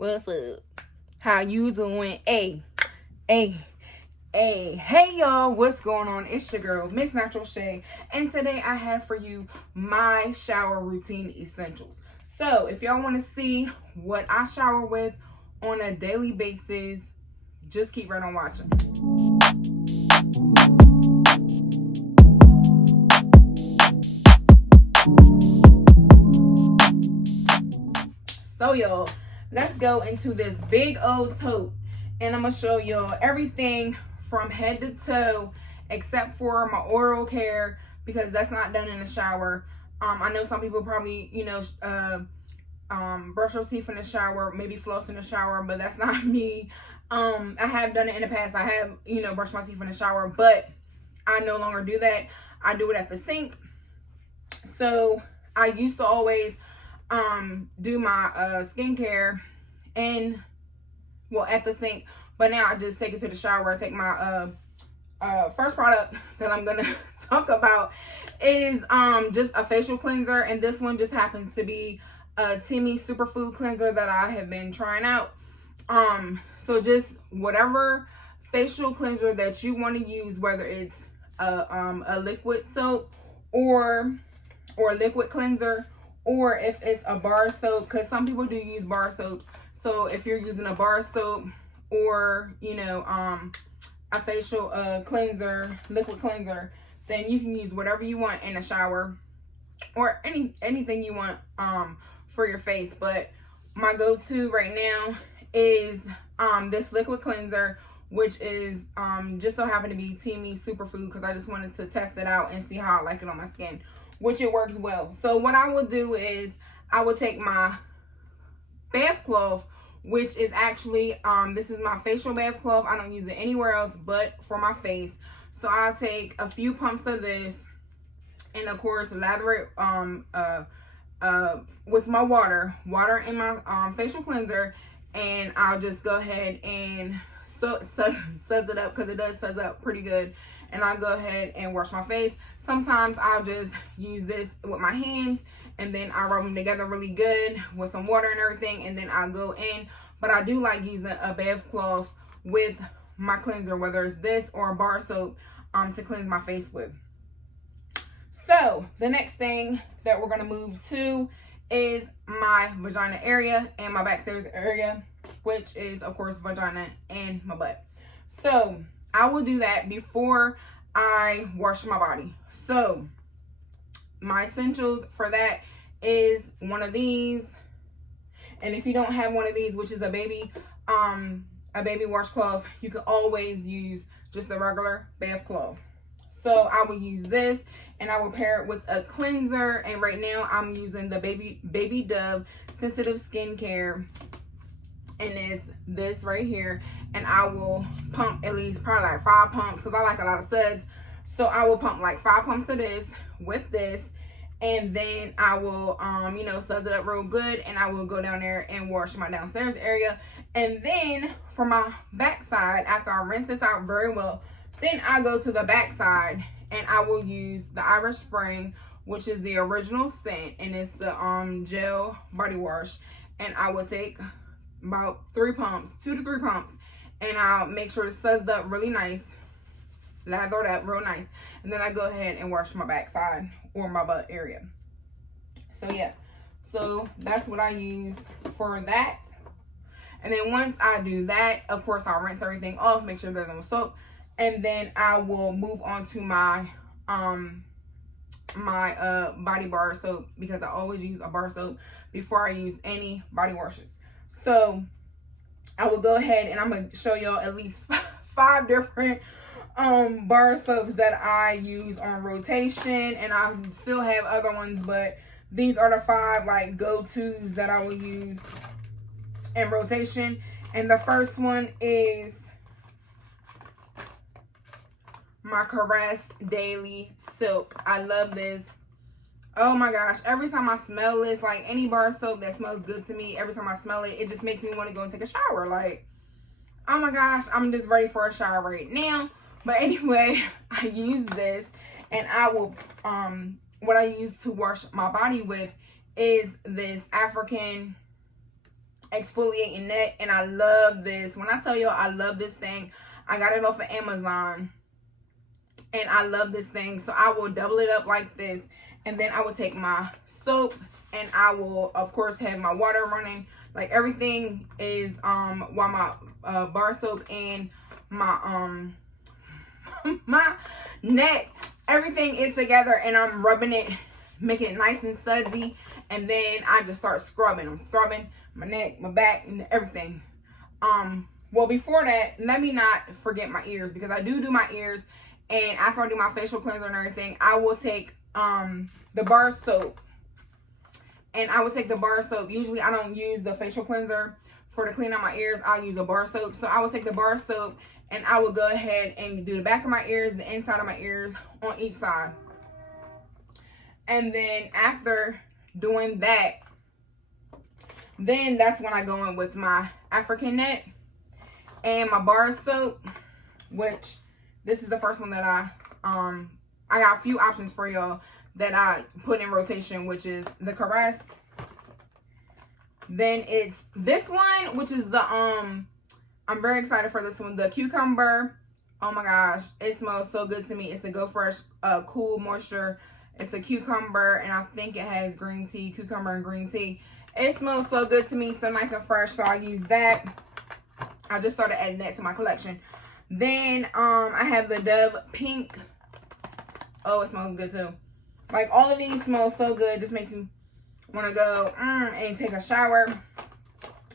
What's up? How you doing? Hey, hey y'all, what's going on? It's your girl, Missnaturalshay, and today I have for you my shower routine essentials. So if y'all want to see what I shower with on a daily basis, just keep right on watching. So y'all, let's go into this big old tote, and I'm gonna show y'all everything from head to toe except for my oral care, because that's not done in the shower. I know some people probably brush their teeth in the shower, maybe floss in the shower, but that's not me. I have done it in the past. I have brushed my teeth in the shower, but I no longer do that. I do it at the sink. So I used to always do my skincare at the sink, but now I just take it to the shower. I take my first product that I'm gonna talk about is just a facial cleanser, and this one just happens to be a Timmy superfood cleanser that I have been trying out. So just whatever facial cleanser that you want to use, whether it's a liquid soap or liquid cleanser, or if it's a bar soap, because some people do use bar soaps. So if you're using a bar soap or a facial cleanser, liquid cleanser, then you can use whatever you want in the shower, or anything you want for your face. But my go-to right now is this liquid cleanser, which is just so happened to be Timmy superfood, because I just wanted to test it out and see how I like it on my skin, which it works well. So what I will do is I will take my bath cloth, which is actually this is my facial bath cloth. I don't use it anywhere else but for my face. So I'll take a few pumps of this, and of course lather it with my water in my facial cleanser, and I'll just go ahead and suds it up, because it does suds up pretty good. And I'll go ahead and wash my face. Sometimes I'll just use this with my hands, and then I rub them together really good with some water and everything, and then I'll go in. But I do like using a bath cloth with my cleanser, whether it's this or a bar soap, to cleanse my face with. So the next thing that we're gonna move to is my vagina area and my backstairs area, which is of course vagina and my butt. So I will do that before I wash my body. So my essentials for that is one of these. And if you don't have one of these, which is a baby washcloth, you can always use just a regular bath cloth. So I will use this, and I will pair it with a cleanser. And right now I'm using the Baby Dove Sensitive Skincare, and it's this right here. And I will pump at least probably like 5 pumps, because I like a lot of suds. So I will pump like 5 pumps of this with this, and then I will suds it up real good, and I will go down there and wash my downstairs area. And then for my backside, after I rinse this out very well, then I go to the backside, and I will use the Irish Spring, which is the original scent, and it's the gel body wash. And I will take about 3 pumps, 2 to 3 pumps, and I'll make sure it suds up really nice, lather it up real nice, and then I go ahead and wash my backside or my butt area. So yeah, so that's what I use for that. And then once I do that, of course I'll rinse everything off, make sure there's no soap, and then I will move on to my body bar soap, because I always use a bar soap before I use any body washes. So I will go ahead, and I'm gonna show y'all at least 5 different bar soaps that I use on rotation, and I still have other ones, but these are the 5 like go-tos that I will use in rotation. And the first one is my Caress Daily Silk. I love this. Oh my gosh, every time I smell this, like any bar soap that smells good to me, every time I smell it, it just makes me want to go and take a shower. Like, oh my gosh, I'm just ready for a shower right now. But anyway, I use this, and I will what I use to wash my body with is this African exfoliating neck, and I love this. When I tell you I love this thing, I got it off of Amazon, and I love this thing. So I will double it up like this, and then I will take my soap, and I will of course have my water running. Like everything is while my bar soap and my my neck, everything is together, and I'm rubbing it, making it nice and sudsy, and then I just start scrubbing. I'm scrubbing my neck, my back, and everything. Well, before that, let me not forget my ears, because I do my ears, and after I do my facial cleanser and everything, I will take the bar soap. And I will take the bar soap. Usually I don't use the facial cleanser for to clean out my ears. I'll use a bar soap. So I will take the bar soap, and I will go ahead and do the back of my ears, the inside of my ears, on each side. And then after doing that, then that's when I go in with my African net and my bar soap, which this is the first one that I got a few options for y'all that I put in rotation, which is the Caress. Then it's this one, which is the I'm very excited for this one, the Cucumber. Oh my gosh, it smells so good to me. It's the Go Fresh Cool Moisture. It's the cucumber, and I think it has green tea, cucumber and green tea. It smells so good to me, so nice and fresh, so I use that. I just started adding that to my collection. Then I have the Dove Pink. Oh, it smells good too. Like, all of these smell so good. Just makes me want to go and take a shower.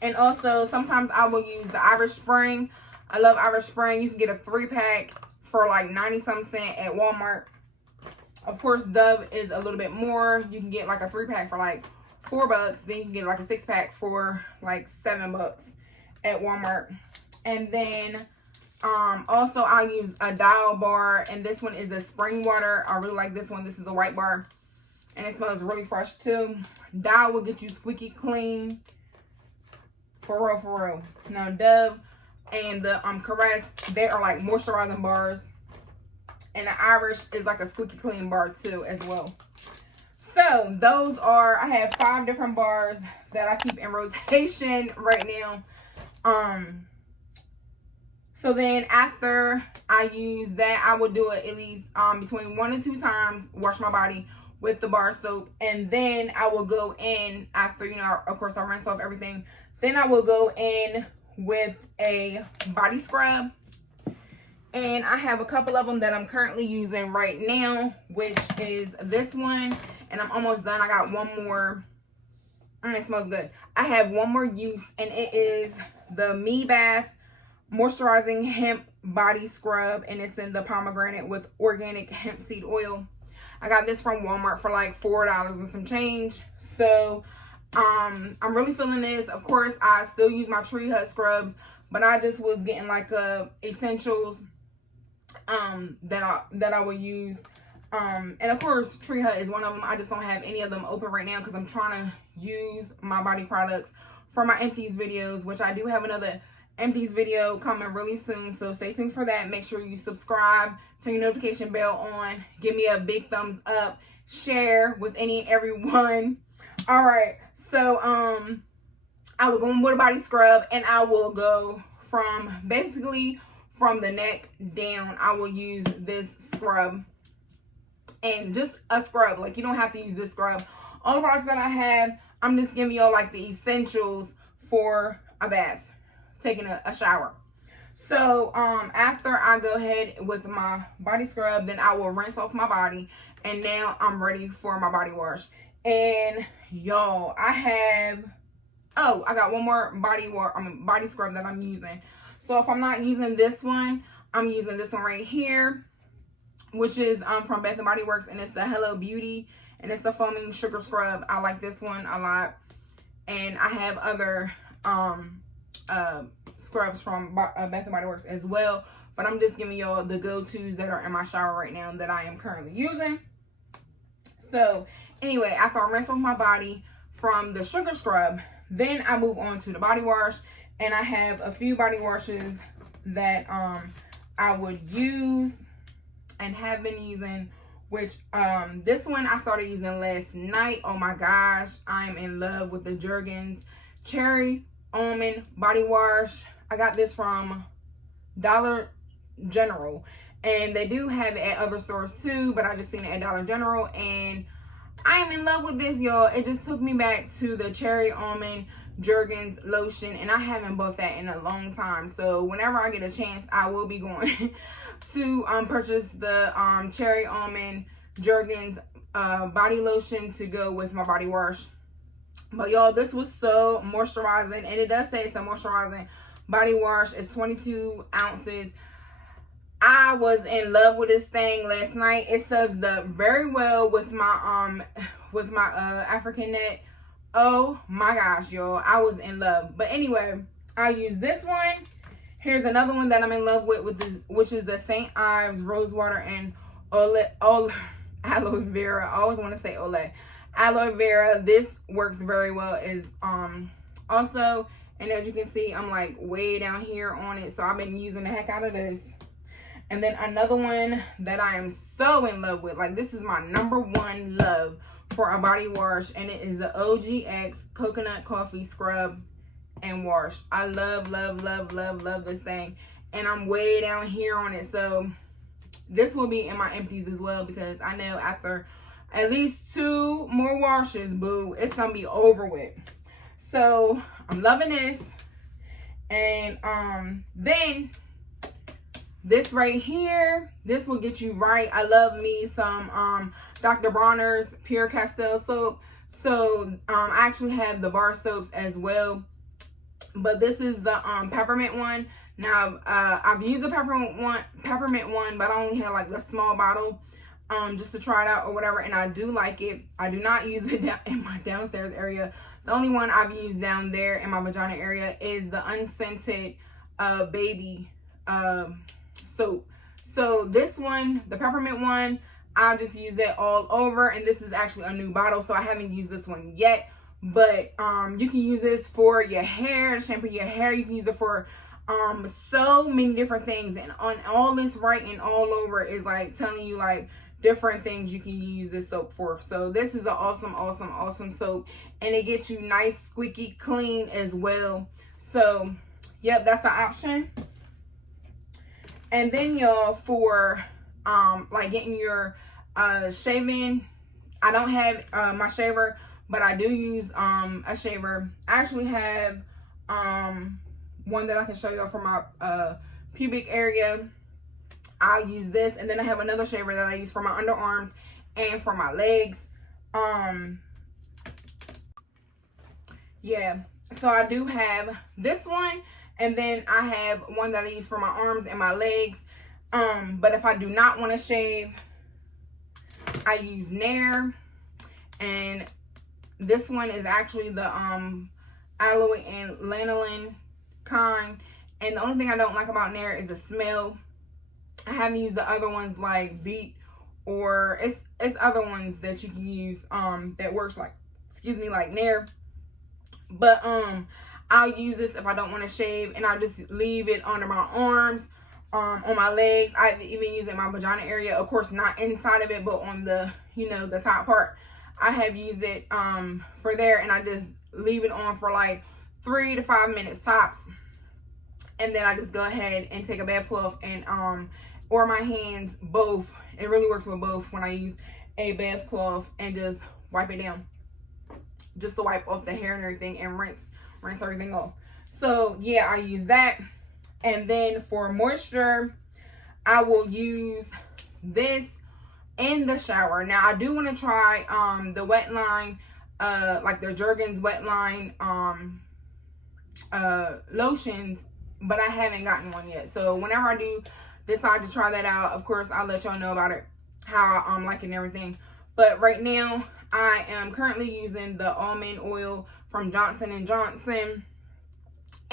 And also, sometimes I will use the Irish Spring. I love Irish Spring. You can get a 3-pack for like 90-some cents at Walmart. Of course, Dove is a little bit more. You can get like a 3-pack for like $4. Then you can get like a 6-pack for like $7 at Walmart. And then also I'll use a Dial bar, and this one is the spring water. I really like this one. This is a white bar, and it smells really fresh too. Dial will get you squeaky clean, for real, for real. Now Dove and the Caress, they are like moisturizing bars, and the Irish is like a squeaky clean bar too as well. So those are, I have 5 different bars that I keep in rotation right now. So then after I use that, I will do it at least between 1 and 2 times, wash my body with the bar soap. And then I will go in after, you know, of course I rinse off everything. Then I will go in with a body scrub. And I have a couple of them that I'm currently using right now, which is this one. And I'm almost done. I got one more. It smells good. I have one more use, and it is the Me Bath Moisturizing Hemp Body Scrub, and it's in the pomegranate with organic hemp seed oil. I got this from Walmart for like $4 and some change. So I'm really feeling this. Of course, I still use my Tree Hut scrubs, but I just was getting like essentials that I would use. And of course, Tree Hut is one of them. I just don't have any of them open right now because I'm trying to use my body products for my empties videos, which I do have another empties video coming really soon, so stay tuned for that. Make sure you subscribe, turn your notification bell on, give me a big thumbs up, share with any and everyone. All right, so I will go in with a body scrub, and I will go from basically from the neck down. I will use this scrub, and just a scrub. Like, you don't have to use this scrub. All the products that I have, I'm just giving y'all like the essentials for a bath, taking a shower. So after I go ahead with my body scrub, then I will rinse off my body, and now I'm ready for my body wash. And y'all, I got one more body scrub that I'm using. So if I'm not using this one, I'm using this one right here, which is from Bath & Body Works, and it's the Hello Beauty, and it's a foaming sugar scrub. I like this one a lot. And I have other scrubs from Bath & Body Works as well, but I'm just giving y'all the go-tos that are in my shower right now that I am currently using. So anyway, after I rinse off my body from the sugar scrub, then I move on to the body wash, and I have a few body washes that I would use and have been using, which this one I started using last night. Oh my gosh, I'm in love with the Jergens Cherry almond body wash. I got this from Dollar General, and they do have it at other stores too, but I just seen it at Dollar General, and I am in love with this, y'all. It just took me back to the cherry almond Jergens lotion, and I haven't bought that in a long time. So whenever I get a chance, I will be going to purchase the cherry almond Jergens body lotion to go with my body wash. But y'all, this was so moisturizing, and it does say it's a moisturizing body wash. It's 22 ounces. I was in love with this thing last night. It subs up very well with my African neck. Oh my gosh, y'all, I was in love. But anyway, I use this one. Here's another one that I'm in love with which is the St. Ives Rose Water and aloe vera. I always want to say aloe vera. This works very well. Is also, and as you can see, I'm like way down here on it, so I've been using the heck out of this. And then another one that I am so in love with, like this is my #1 love for a body wash, and it is the OGX Coconut Coffee Scrub and Wash. I love this thing, and I'm way down here on it, so this will be in my empties as well, because I know after at least 2 more washes, boo, it's gonna be over with. So I'm loving this. And then this right here, this will get you right. I love me some Dr. Bronner's Pure Castile soap. So I actually have the bar soaps as well, but this is the peppermint one. Now I've used the peppermint one, but I only had like the small bottle just to try it out or whatever, and I do like it. I do not use it down in my downstairs area. The only one I've used down there in my vagina area is the unscented baby soap. So this one, the peppermint one, I'll just use it all over, and this is actually a new bottle, so I haven't used this one yet. But you can use this for your hair, shampoo your hair. You can use it for so many different things, and on all this writing all over is like telling you like different things you can use this soap for. So this is an awesome soap, and it gets you nice squeaky clean as well. So yep, that's an option. And then y'all, for like getting your shaving, I don't have my shaver, but I do use a shaver. I actually have one that I can show y'all for my pubic area. I'll use this, and then I have another shaver that I use for my underarms and for my legs. Yeah, so I do have this one, and then I have one that I use for my arms and my legs. But if I do not want to shave, I use Nair, and this one is actually the aloe and lanolin kind. And the only thing I don't like about Nair is the smell. I haven't used the other ones like Veet, or it's other ones that you can use that works like, like Nair. But I'll use this if I don't want to shave, and I'll just leave it under my arms, on my legs. I've even used it in my vagina area, of course not inside of it, but on the, the top part. I have used it for there, and I just leave it on for like 3 to 5 minutes tops, and then I just go ahead and take a bath cloth and or my hands, both. It really works with both when I use a bath cloth, and just wipe it down, just to wipe off the hair and everything, and rinse everything off. So yeah, I use that. And then for moisture, I will use this in the shower. Now I do want to try the wet line, like the Jergens wet line lotions, but I haven't gotten one yet. So whenever I do decide to try that out, of course I'll let y'all know about it, how I'm liking everything. But right now I am currently using the almond oil from Johnson & Johnson.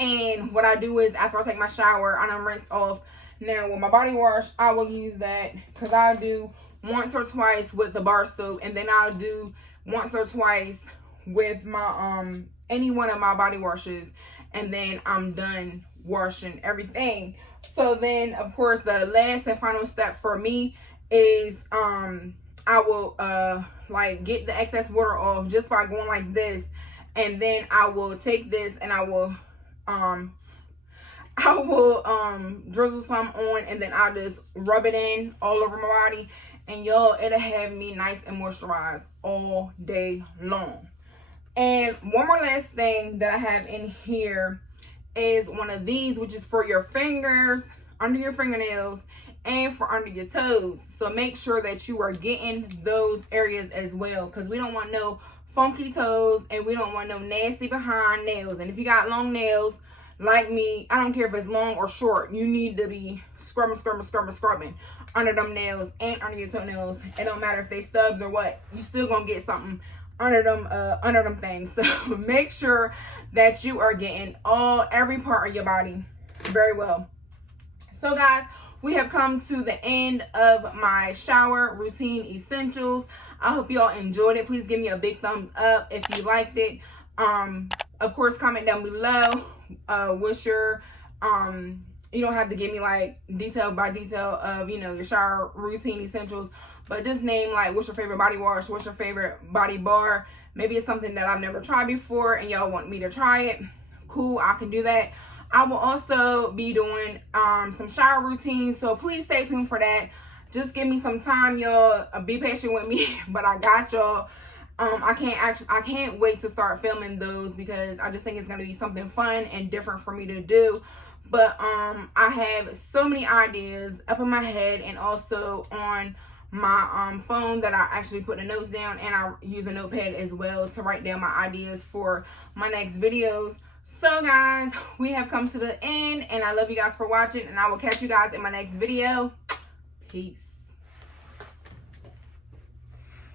And what I do is, after I take my shower and I'm rinsed off, now with my body wash, I will use that, because I do once or twice with the bar soap, and then I'll do once or twice with my any one of my body washes, and then I'm done washing everything. So then, of course, the last and final step for me is I will like get the excess water off just by going like this, and then I will take this and I will I will drizzle some on, and then I'll just rub it in all over my body, and y'all, it'll have me nice and moisturized all day long. And one more last thing that I have in here is one of these, which is for your fingers, under your fingernails, and for under your toes. So make sure that you are getting those areas as well, because we don't want no funky toes, and we don't want no nasty behind nails. And if you got long nails like me, I don't care if it's long or short, you need to be scrubbing under them nails and under your toenails. It don't matter if they stubs or what, you still gonna get something under them things. So make sure that you are getting every part of your body very well. So guys, we have come to the end of my shower routine essentials. I hope y'all enjoyed it. Please give me a big thumbs up if you liked it. Of course, comment down below what's your you don't have to give me like detail by detail of, you know, your shower routine essentials, but just name like what's your favorite body wash, what's your favorite body bar. Maybe it's something that I've never tried before and y'all want me to try it. Cool, I can do that. I will also be doing some shower routines, so please stay tuned for that. Just give me some time, y'all. Be patient with me, but I got y'all. I can't wait to start filming those, because I just think it's gonna be something fun and different for me to do. But I have so many ideas up in my head and also on my phone that I actually put the notes down, and I use a notepad as well to write down my ideas for my next videos. So guys, we have come to the end, and I love you guys for watching, and I will catch you guys in my next video. Peace.